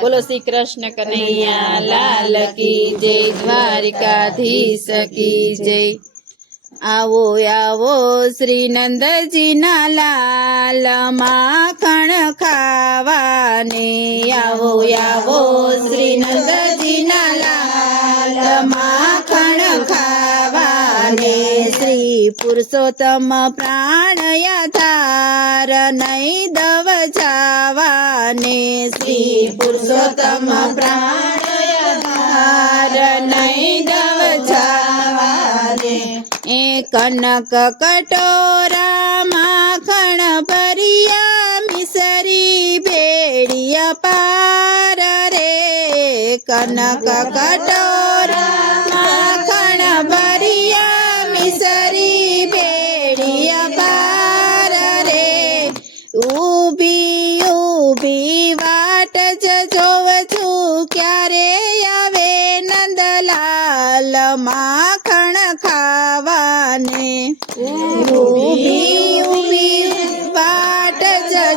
बोलो श्री कृष्ण कन्हैया लाल की जय, द्वारिकाधीश की जय। आवो आवो श्री नंदजी ना लाल माखण खावाने, आवो आवो श्री नंदजी ना लाल माखण खावाने। श्री पुरुषोत्तम प्राण यथार नहीं दव जावाने, श्री पुरुषोत्तम प्राण यथार नहीं दव जावाने। कनक कटोरा माखण भरिया मिसरी भेड़िया पार रे, कनक कटोरा माखण भरिया मिसरी भेड़िया पार रे। ऊभी ऊभी वाट जोव छू क्यारे आवे नंदलाल माखण खावाने। ऊभी ऊभी वाट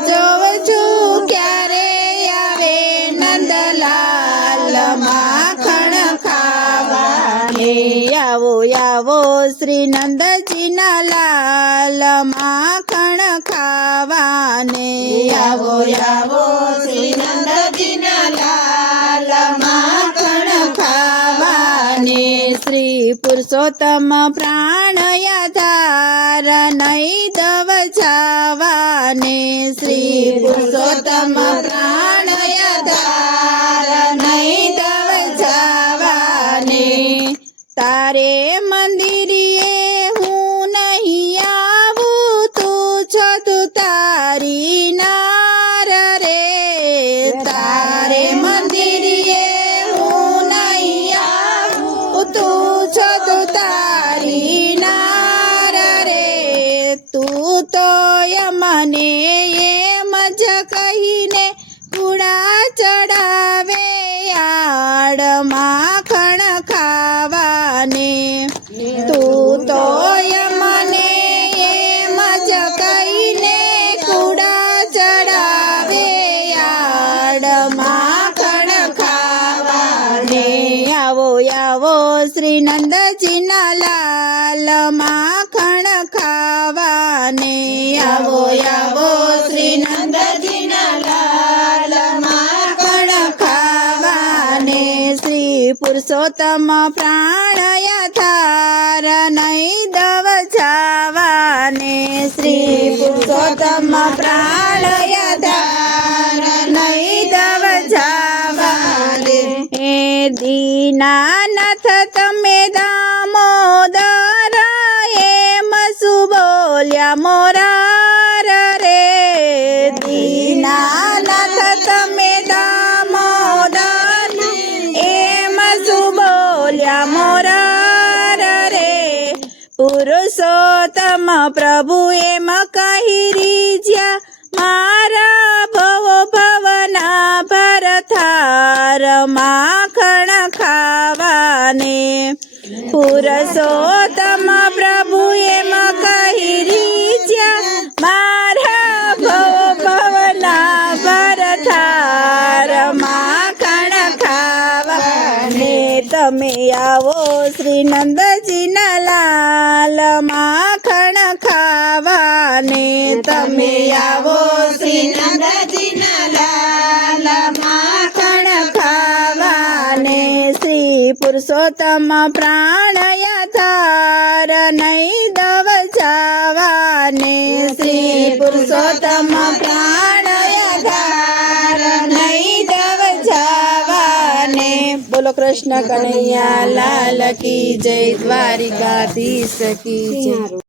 जोव छू क्यारे आवे नंदलाल माखण खावाने। आवो आवो श्री नंदजी ना लाल माखण खावाने, आवो आवो श्री नंदजी ना लाल माखण खावाने। श्री पुरुषोत्तम प्राण यथार नहीं दव जावाने, श्री पुरुषोत्तम प्राण यथार नहीं दव जावाने। तारे मंदिरिये हूँ नहीं आवू, तू छतु तारी नार रे। तारे मंदिरिये हूँ नहीं आवू, तू छतु तारी नार रे। तू तो यमने ये मज कहीने कूड़ा चढ़ावे याड माखण खावाने। तू तो यमने ये मज कहीने कूड़ा चढ़ावे याड माखण खावाने। आवो आवो श्री नंदजी ना लाल माखण खावाने, आवो आवो श्री नंदजी ना लाल माखण खावाने। श्री पुरुषोत्तम प्राण यथार नहीं दव जावाने, श्री पुरुषोत्तम प्राण यथार नहीं दव जावाने। हे दीनानाथ तमे दामोदर हे मसु बोल्या मोरार रे। दीनानाथ तमे दामोदर हे मसु बोल्या मोरार रे। पुरुषोत्तम प्रभु एम कही रीज्या मारा भव भवना भरथार माखण खावाने। पुरुषोत्तम प्रभु एम कही रीज्या मारा भव भवना भरथार माखण खावाने। तमे आवो श्री नंदजी ना लाल माखण खावाने, तमे आवो श्री नंदजी ना लाल माखण खावाने। श्री पुरुषोत्तम प्राण यथार नहीं दव जावाने, श्री पुरुषोत्तम प्राण यथार नहीं दव जावाने। बोलो कृष्ण कन्हैया लाल की जय, द्वारिकाधीश की जय।